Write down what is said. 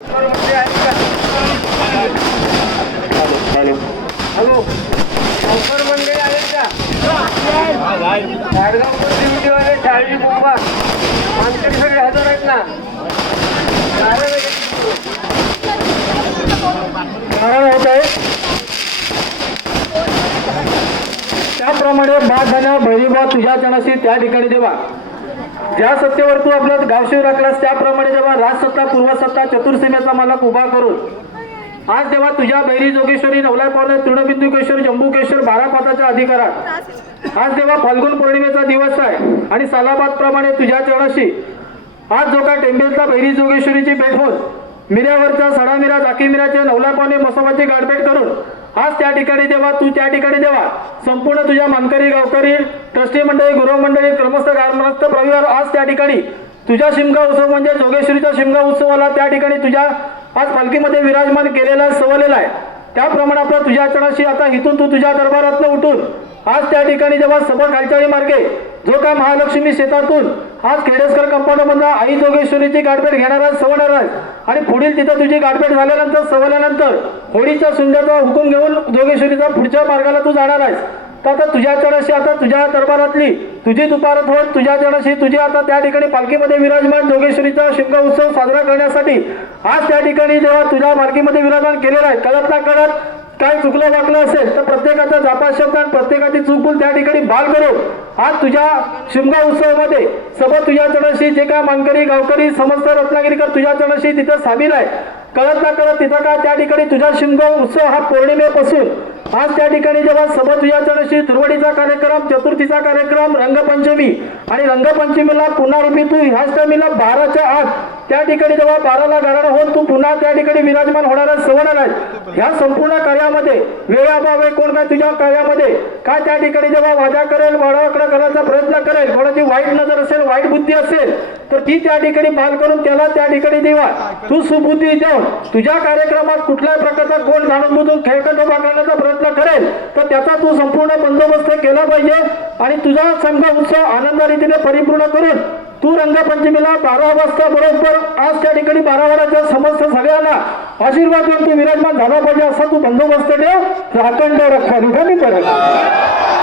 Hello गावकर मंडळी आहेत का? गाडगाव ड्युटीवाले 40 बोंबा आमचे सगळे हजर आहेत ना? कारण होत आहे त्याप्रमाणे बाधना भैरीबा तुझ्या जनाशी त्या ठिकाणी देवा ज्या सत्तेवर तू आपलं गावशिव राखलास त्याप्रमाणे जेव्हा राजसत्ता पूर्वसत्ता चतुर्सीमेचा मालक उभा करून आज जेव्हा तुझ्या बैरी जोगेश्वरी नवला पावले तृणबिंदुकेश्वर जंबुकेश्वर 12 पाताच्या अधिकारात आज जेव्हा फाल्गुन पौर्णिमेचा दिवस आहे आणि सालाबाद प्रमाणे तुझ्या चरणाशी आज जो का टेंबेलचा बैरी जोगेश्वरीची भेट होत मिऱ्यावरचा सडामिरा जाकीमिराचे नवला पावणे मसोबाची गाठभेट करून आज त्या ठिकाणी देवा तू त्या ठिकाणी देवा संपूर्ण तुझ्या मानकरी गावकरी ट्रस्टी मंडळी गृह मंडळी क्रमस्थ गारमस्त प्रविवार आज त्या ठिकाणी तुझ्या शिमगा उत्सव म्हणजे जोगेश्वरीचा शिमगा उत्सवाला त्या ठिकाणी तुझ्या आज पालखीमध्ये विराजमान केलेला सवलेला आहे त्याप्रमाणे आपल्या तुझ्या चरणाशी आता इथून तू तुझ्या दरबारातनं उठून आज त्या ठिकाणी जेव्हा सभा खालचाळी मार्गे जो का महालक्ष्मी शेतातून आज खेडेसकर कंपाऊंडमधून आई जोगेश्वरीची गाठभेट घेणारा सवणार आहे आणि पुढील तिथं तुझी गाठभेट झाल्यानंतर सवल्यानंतर होळीच्या सुंदरचा हुकूम घेऊन जोगेश्वरीचा पुढच्या मार्गाला तू जाणार आहेस तर आता तुझ्या चरणाशी आता तुझ्या दरबारातली तुझी दुपारत होत तुझ्या चरणाशी तुझी आता त्या ठिकाणी पालखीमध्ये विराजमान जोगेश्वरीचा शिमगा उत्सव साजरा करण्यासाठी आज त्या ठिकाणी जेव्हा तुझ्या पालखीमध्ये विराजमान केलेला आहे कळत ना कळत काय चुकलं वाकलं असेल तर प्रत्येकाचा जापा शब्द आणि प्रत्येकाची चूक त्या ठिकाणी बाल करून आज तुझ्या शिमगा उत्सवामध्ये सोबत तुझ्या चरणाशी जे काय मानकरी गावकरी समस्त रत्नागिरीकर तुझ्या चरणाशी तिथं सामील आहे कळत ना कळत तिथं का त्या ठिकाणी तुझा शिमगा उत्सव हा पौर्णिमेपासून आज त्या ठिकाणी जेव्हा सोबत तुझ्या चरणाशी धुरवडीचा कार्यक्रम चतुर्थीचा कार्यक्रम रंगपंचमी आणि रंगपंचमीला पुन्हा रूपी तू ह्याच टायमीला 12च्या आत त्या ठिकाणी जेव्हा 12ला गारण होऊन तू पुन्हा त्या ठिकाणी विराजमान होणारा सवणार आहे ह्या संपूर्ण कार्यामध्ये वेळाभावे कोण काय तुझ्या कार्यामध्ये काय त्या ठिकाणी जेव्हा वाजा करेल वाडावाकडा करण्याचा प्रयत्न करेल कोणाची वाईट नजर असेल वाईट बुद्धी असेल तर ती त्या ठिकाणी पाल करून त्याला त्या ठिकाणी देवा तू सुबुद्धी देऊन तुझ्या कार्यक्रमात कुठल्याही प्रकारचा कोण जाणून बुजून खेळखंडोबा करण्याचा प्रयत्न करेल तर त्याचा तू संपूर्ण बंदोबस्त केला पाहिजे आणि तुझा संघ उत्सव आनंद रीतीने परिपूर्ण करून तू रंगपंचमीला 12 वाजता बरोबर आज त्या ठिकाणी 12 वाड्याच्या समस्त सगळ्यांना आशीर्वाद देऊन तू विराजमान झाला पाहिजे असा तू बंदोबस्त ठेव राखंड रखा निघाली परत